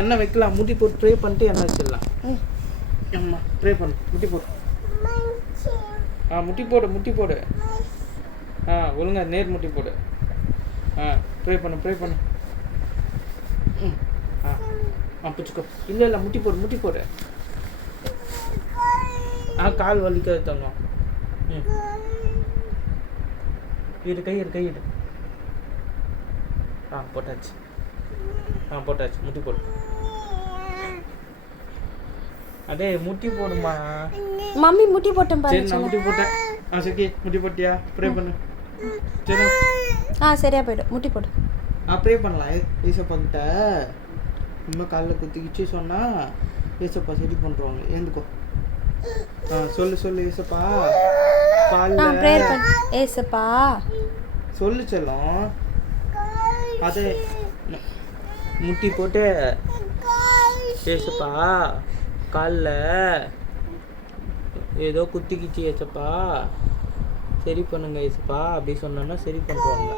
எண்ணெய் வைக்கலாம். முட்டி போட்டு ப்ரே பண்ணிட்டு எண்ணெய் வச்சிடலாம். அம்மா ப்ரே பண்ணு. முட்டி போடு. முட்டி போடு, முட்டி போடு. ஒழுங்கா நேர் முட்டி போடு. ப்ரே பண்ணு, ப்ரே பண்ணு. பிடிச்சிக்கோ. இல்லை முட்டி போடு, முட்டி போடு. கால் வலிக்காது தங்கம். இரு, கை இரு, கை இரு. போட்டாச்சு. போட்டாச்சு. முட்டி போடு. அதே முட்டி போடுமா. மம்மி முட்டி போட்டேன் பாரு. சரி நான் முட்டி போட்டேன். சரி முட்டி போட்டியா? ப்ரே பண்ணு. சரி சரியா போய்டும். முட்டி போடு. ப்ரே பண்ணலாம். ஏசப்பா கிட்ட இன்னும் காலில் குத்திக்கிச்சு சொன்னா ஏசப்பா சரி பண்ணுறவங்க. ஏந்துக்கோ. சொல்லு சொல்லு. ஏசப்பா காலில் ப்ரேயர் பண்ணு. ஏசப்பா சொல்லு செல்லம். அதே முட்டி போட்டு ஏசப்பா காலில் ஏதோ குத்திக்கிச்சு ஏசப்பா சரி பண்ணுங்க ஏசப்பா அப்படி சொன்னோன்னா சரி பண்ணுவாங்க.